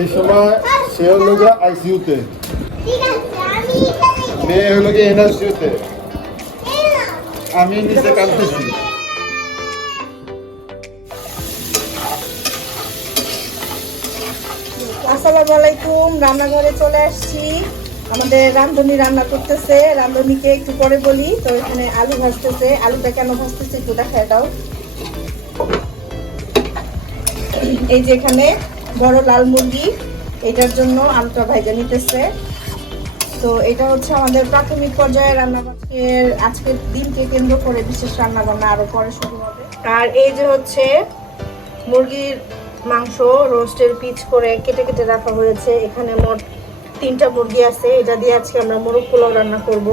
এই সময় সে গিয়ে আইসিউতে মেয়ে হলো গিয়ে এনআরসিউতে আমি নিচে কাঁদতেছি। আসসালামু আলাইকুম, রান্নাঘরে চলে আসছি। আমাদের রান্ধনি রান্না করতেছে। রান্ধনিকে একটু পরে বলি, তো এখানে আলু ভাজতেছে। আলুটা কেন ভাজতেছে একটু দেখায় দাও। এই যে এখানে বড় লাল মুরগি, এটার জন্য আলুটা ভাজা নিতেছে। তো এটা হচ্ছে আমাদের প্রাথমিক পর্যায়ে রান্না আজকের দিনকে কেন্দ্র করে বিশেষ রান্না বান্না আরও পরে শুরু হবে। আর এই যে হচ্ছে মুরগির মাংস রোস্টের পিচ করে কেটে কেটে রাখা হয়েছে। এখানে মোট তিনটা মুরগি আছে। এটা দিয়ে আজকে আমরা মোরগ পোলাও রান্না করব।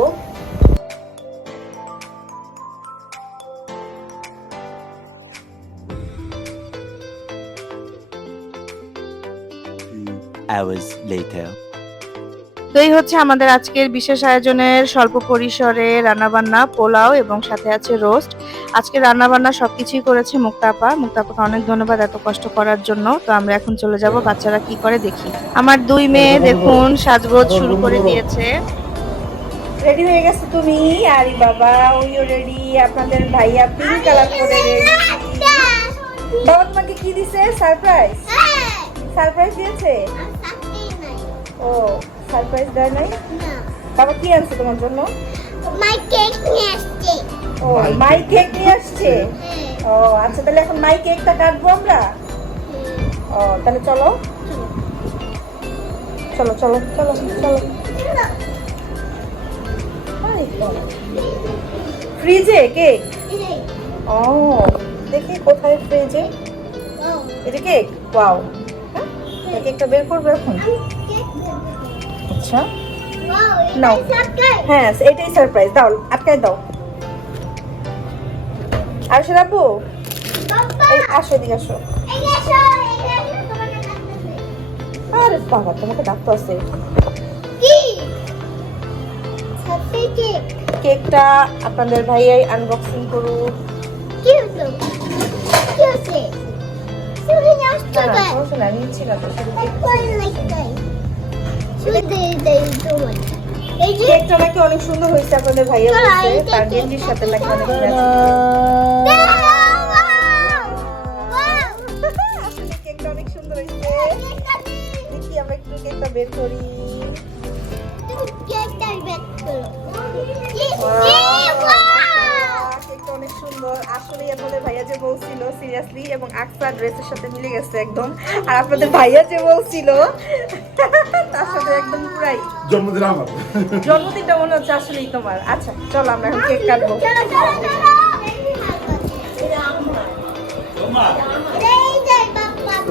Hours later. তো এই হচ্ছে আমাদের আজকের বিশেষ আয়োজনের স্বল্প পরিসরে রান্নাবান্না পোলাও এবং সাথে আছে রোস্ট। আজকে রান্নাবান্না সবকিছুই করেছে মুক্তাপা। মুক্তাপাকে অনেক ধন্যবাদ এত কষ্ট করার জন্য। তো আমরা এখন চলে যাব বাচ্চারা কি করে দেখি। আমার দুই মেয়ে দেখুন সাজগোজ শুরু করে দিয়েছে। রেডি হয়ে গেছে তুমি? আরে বাবা ওইও রেডি আপনাদের ভাইয়া পিঙ্ক কালার করে রেডি। বাবা তোমাকে কি দিছে? সারপ্রাইজ সারপ্রাইজ দিয়েছে? ও সারপ্রাইজ দেয় নাই? বাবা কি আনছে তোমার জন্য? মাই কেক নিয়ে আসছে। ও মাই কেক নিয়ে আসছে? ও আচ্ছা তাহলে এখন মাই কেকটা কাটবো আমরা? ও তাহলে চলো। চলো চলো চলো চলো। ফ্রিজে কেক ও দেখি কোথায় ফ্রিজে এটা কেক হ্যাঁ? কেকটা বের করব এখন? আচ্ছা। নাও। হ্যাঁ এটাই সারপ্রাইজ দাও আটকায় দাও। আর সে রাখব আসো এদিকে আসো। আরে বাবা তোমাকে ডাকতে আছে। কেকটা আপনাদের ভাইয়াই আনবক্সিং করুক। না না সমস্যা নাই নিচ্ছি না তো শুধু যে কেকটা নাকি অনেক সুন্দর হয়েছে আপনাদের ভাইয়া বলছে। তার গেঞ্জির সাথে নাকি অনেক কেকটা অনেক সুন্দর হয়েছে। দেখি আমরা একটু কেকটা বের করি। ভাইয়া যে বলছিল সিরিয়াসলি এবং আকসা ড্রেসের সাথে মিলে গেছে একদম। আর আপনাদের ভাইয়া যে বলছিল তার সাথে একদম পুরাই। জন্মদিন আমার। জন্মদিনটা মনে হচ্ছে আসলেই তোমার। আচ্ছা চলো আমরা এখন কেক কাটবো।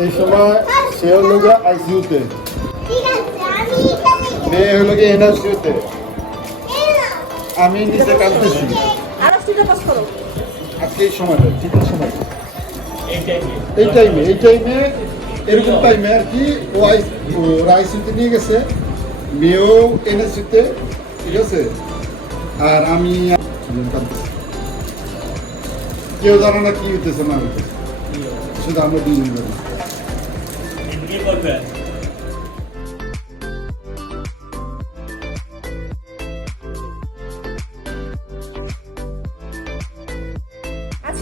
এই সময় সে হলো গিয়ে আইসিউতে মেয়ে হলো গিয়ে এনআরসিউতে আমি নিচে কাঁদতেছি আর করো। আজকে এই সময়টা ঠিক এই সময়। এই টাইমে এই টাইমে এরকম টাইমে আর কি ও আই ওরা নিয়ে গেছে মেয়েও এনএসিতে ঠিক আছে? আর আমি। কেউ জানে না কি হইতেছে না হইতেছে। শুধু আমরা দুই জানি।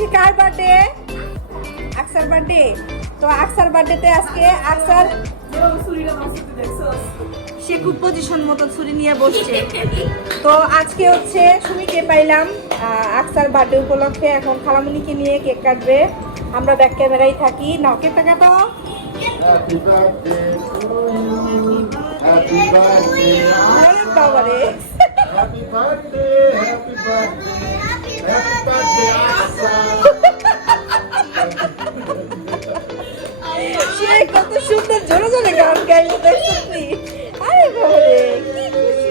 আজকে কার বার্থডে আকসার বার্থডে তো আকসার বার্থডেতে আজকে আকসার সে খুব পজিশন মতো ছুরি নিয়ে বসছে। তো আজকে হচ্ছে সুমিকে পাইলাম আকসার বার্থডে উপলক্ষে। এখন খালামুনিকে নিয়ে কেক কাটবে। আমরা ব্যাক ক্যামেরায় থাকি। নাও কেকটা কাটো। Happy birthday to you happy birthday আরে বাবারে। Happy birthday happy birthday happy birthday আশা সে কত সুন্দর জোরে জোরে গান গাইলো দেখছি আরে বাবারে কি খুশি।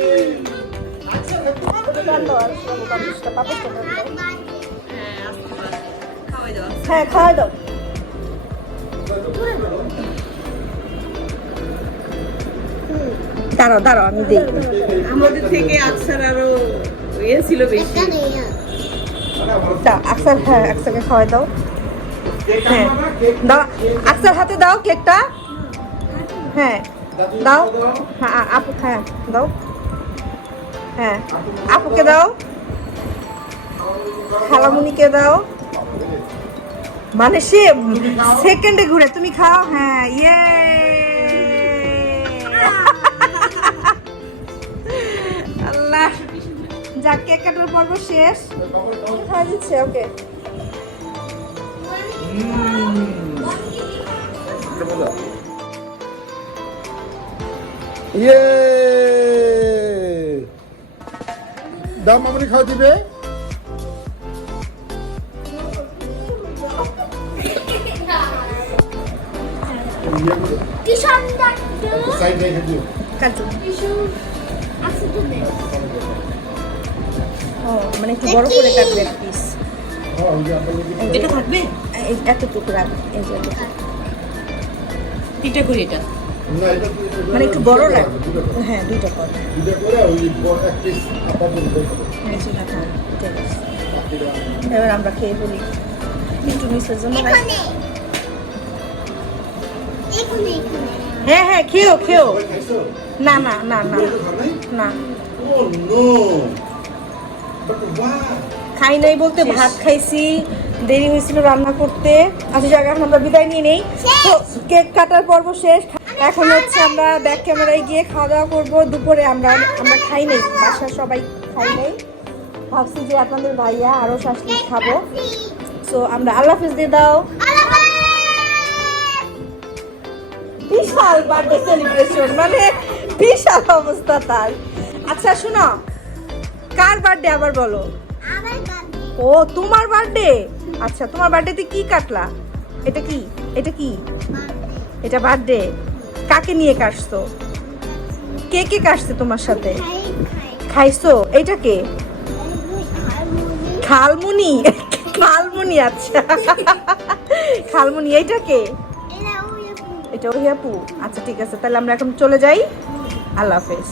হ্যাঁ খাওয়া দাও। দাঁড়াও দাঁড়াও আমি দিই আমাদের থেকে আকসার আরও ইয়ে ছিল বেশি। আকসার হ্যাঁ আকসারকে খাওয়াই দাও। হ্যাঁ দাও আকসার হাতে দাও কেকটা। হ্যাঁ দাও। হ্যাঁ আপু হ্যাঁ দাও। হ্যাঁ আপুকে দাও। খালামুনিকে দাও। মানে সে সেকেন্ডে ঘুরে, তুমি খাও হ্যাঁ ইয়ে। আল্লাহ। যাক, কেক কাটার পর্ব শেষ। খাওয়া দিচ্ছে ওকে ইয়ে দাম মামনি খাওয়া দিবে? মানে একটু বড় করে কাটবে পিস হ্যাঁ, এটা থাকবে? এতটুকু রাখবে এই যে। তিনটা করে এটা? না, মানে একটু বড় করে। হ্যাঁ দুইটা কর। দুটো করে ওই এক পিস আপাতত না এবার আমরা খেয়ে বলি। একটু মিসের জন্য হ্যাঁ হ্যাঁ খেও খেও? না না না না? না। no! But why? খাই নাই বলতে ভাত খাইছি দেরি হয়েছিল রান্না করতে। আচ্ছা জায়গা এখন আমরা বিদায় নিয়ে নেই। তো কেক কাটার পর্ব শেষ। এখন হচ্ছে আমরা ব্যাক ক্যামেরায় গিয়ে খাওয়া দাওয়া করব। দুপুরে আমরা আমরা খাই নাই বাসার সবাই খাই নাই। ভাবছি যে আপনাদের ভাইয়া আরও শাসলি খাব। সো আমরা আল্লাহ হাফিজ দিয়ে দাও। বিশাল বার্থডে সেলিব্রেশন মানে বিশাল অবস্থা তার। আচ্ছা শোনো কার বার্থডে আবার বলো? ও তোমার বার্থডে আচ্ছা তোমার বার্থডেতে কি কাটলা? এটা কি? এটা কি? এটা বার্থডে কাকে নিয়ে কাটছো? কে কে কাটছে তোমার সাথে? খাই খাই খাইছো? এটা কে? খালমুনি। খালমুনি আচ্ছা। খালমুনি এইটা কে? এটা ওই এটা ওহিয়াপু আচ্ছা ঠিক আছে তাহলে আমরা এখন চলে যাই। আল্লাহ হাফেজ।